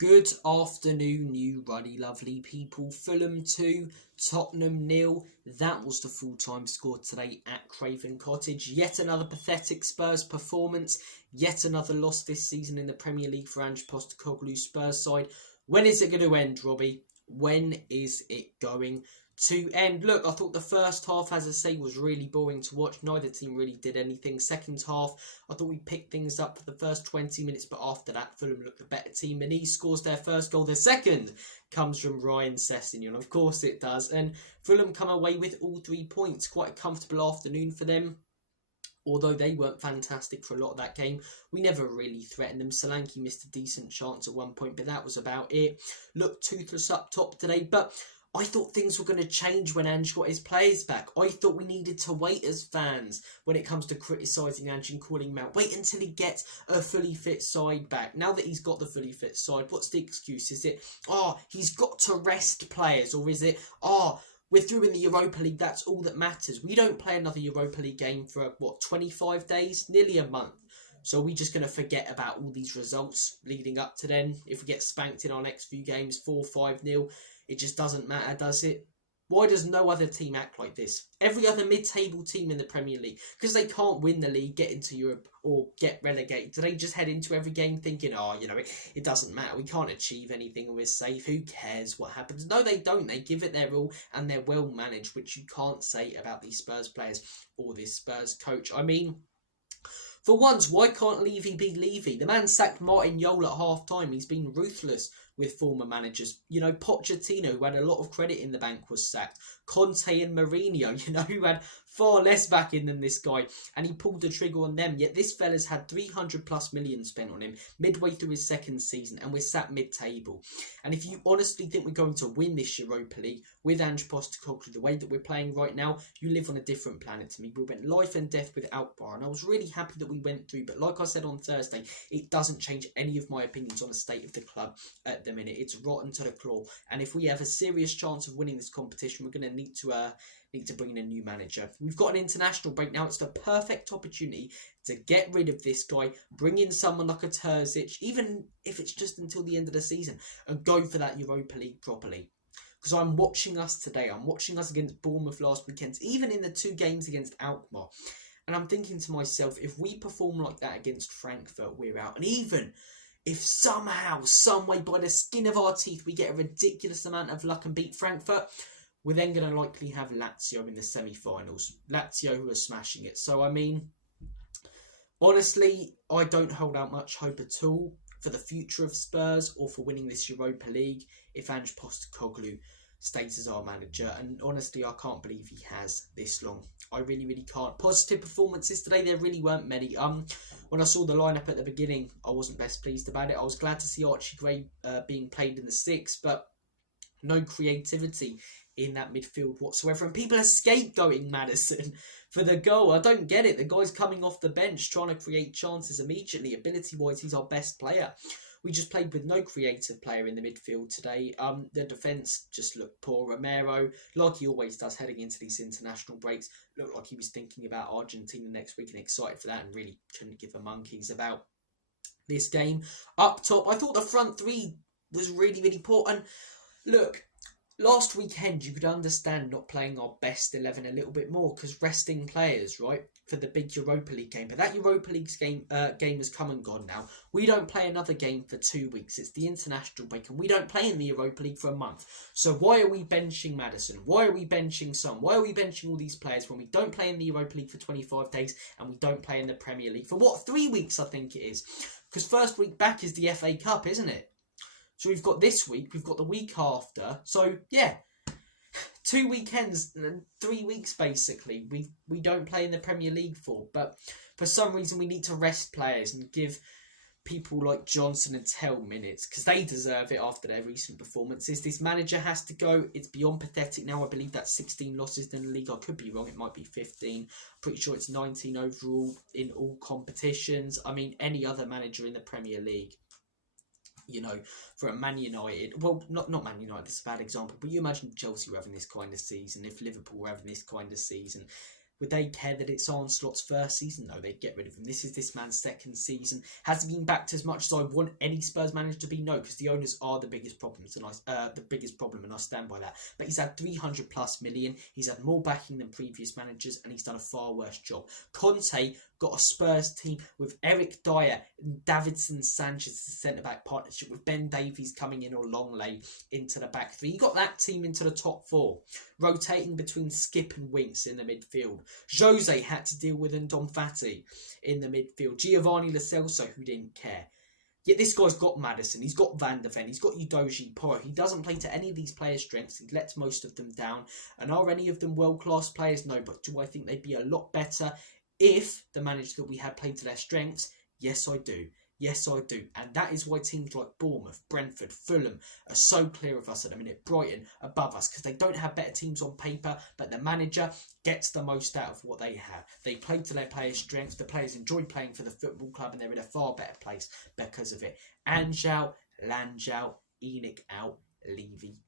Good afternoon, you ruddy lovely people. Fulham 2, Tottenham 0. That was the full-time score today at Craven Cottage. Yet another pathetic Spurs performance. Yet another loss this season in the Premier League for Ange Postecoglou's Spurs side. When is it going to end, Robbie? When is it going to end? Look, I thought the first half, as I say, was really boring to watch. Neither team really did anything. Second half, I thought we picked things up for the first 20 minutes, but after that, Fulham looked the better team. And he scores their first goal. The second comes from Ryan Sessegnon. Of course it does. And Fulham come away with all 3 points. Quite a comfortable afternoon for them. Although they weren't fantastic for a lot of that game, we never really threatened them. Solanke missed a decent chance at one point, but that was about it. Looked toothless up top today, but I thought things were going to change when Ange got his players back. I thought we needed to wait as fans when it comes to criticising Ange and calling him out. Wait until he gets a fully fit side back. Now that he's got the fully fit side, what's the excuse? Is it, he's got to rest players? Or is it, we're through in the Europa League, that's all that matters. We don't play another Europa League game for, 25 days? Nearly a month. So are we just going to forget about all these results leading up to then? If we get spanked in our next few games, 4-5-0, it just doesn't matter, does it? Why does no other team act like this? Every other mid-table team in the Premier League, because they can't win the league, get into Europe, or get relegated, do they just head into every game thinking, it doesn't matter, we can't achieve anything, we're safe, who cares what happens? No, they don't. They give it their all, and they're well managed, which you can't say about these Spurs players or this Spurs coach. I mean, for once, why can't Levy be Levy? The man sacked Martin Jol at half-time. He's been ruthless with former managers. Pochettino, who had a lot of credit in the bank, was sacked. Conte and Mourinho, who had far less backing than this guy, and he pulled the trigger on them. Yet this fella's had 300 plus million spent on him midway through his second season, and we're sat mid-table. And if you honestly think we're going to win this Europa League with Ange Postecoglou, the way that we're playing right now, you live on a different planet to me. We went life and death with Alkmaar, and I was really happy that we went through. But like I said on Thursday, it doesn't change any of my opinions on the state of the club at the minute. It's rotten to the claw, and if we have a serious chance of winning this competition, we're going to need to bring in a new manager. We've got an international break now. It's the perfect opportunity to get rid of this guy, bring in someone like a Terzic, even if it's just until the end of the season, and go for that Europa League properly. Because I'm watching us today. I'm watching us against Bournemouth last weekend, even in the 2 games against Alkmaar. And I'm thinking to myself, if we perform like that against Frankfurt, we're out. And even if somehow, someway, by the skin of our teeth, we get a ridiculous amount of luck and beat Frankfurt, we're then going to likely have Lazio in the semi-finals. Lazio who are smashing it. So, I mean, honestly, I don't hold out much hope at all for the future of Spurs or for winning this Europa League if Ange Postecoglou stays as our manager. And honestly, I can't believe he has this long. I really, really can't. Positive performances today, there really weren't many. When I saw the lineup at the beginning, I wasn't best pleased about it. I was glad to see Archie Gray being played in the 6, but no creativity in that midfield whatsoever. And people are scapegoating Maddison for the goal. I don't get it. The guy's coming off the bench trying to create chances immediately. Ability-wise, he's our best player. We just played with no creative player in the midfield today. The defence just looked poor. Romero, like he always does heading into these international breaks, looked like he was thinking about Argentina next week and excited for that and really couldn't give a monkeys about this game. Up top, I thought the front 3 was really, really poor. And look, last weekend you could understand not playing our best 11 a little bit more because resting players, right, for the big Europa League game. But that Europa League game has come and gone now. We don't play another game for 2 weeks. It's the international break, and we don't play in the Europa League for a month. So why are we benching Maddison? Why are we benching Son? Why are we benching all these players when we don't play in the Europa League for 25 days and we don't play in the Premier League for 3 weeks, I think it is? Because first week back is the FA Cup, isn't it? So we've got this week, we've got the week after. So, yeah, 2 weekends and 3 weeks, basically, we don't play in the Premier League for. But for some reason, we need to rest players and give people like Johnson and Tell minutes because they deserve it after their recent performances. This manager has to go. It's beyond pathetic now. I believe that's 16 losses in the league. I could be wrong. It might be 15. Pretty sure it's 19 overall in all competitions. I mean, any other manager in the Premier League, for a Man United, well, not Man United, it's a bad example, but you imagine Chelsea were having this kind of season, if Liverpool were having this kind of season, Would they care that it's Arnslot's first season? No, they'd get rid of him. This is this man's second season. Has he been backed as much as I want any Spurs manager to be? No, because the owners are the biggest problems, and I stand by that. But he's had 300 plus million. He's had more backing than previous managers, and he's done a far worse job. Conte got a Spurs team with Eric Dyer and Davinson Sanchez as the centre-back partnership, with Ben Davies coming in or Longley into the back three. He got that team into the top four, rotating between Skip and Winks in the midfield. Jose had to deal with Ndom Fati in the midfield. Giovanni Lo Celso, who didn't care. Yet this guy's got Maddison, he's got Van der Ven, he's got Udogie Porro. He doesn't play to any of these players' strengths. He lets most of them down. And are any of them world-class players? No, but do I think they'd be a lot better if the manager that we had played to their strengths? Yes, I do. Yes, I do. And that is why teams like Bournemouth, Brentford, Fulham are so clear of us at the minute. Brighton above us, because they don't have better teams on paper, but the manager gets the most out of what they have. They play to their players' strengths. The players enjoy playing for the football club, and they're in a far better place because of it. Ange out, Lange out, Enoch out, Levy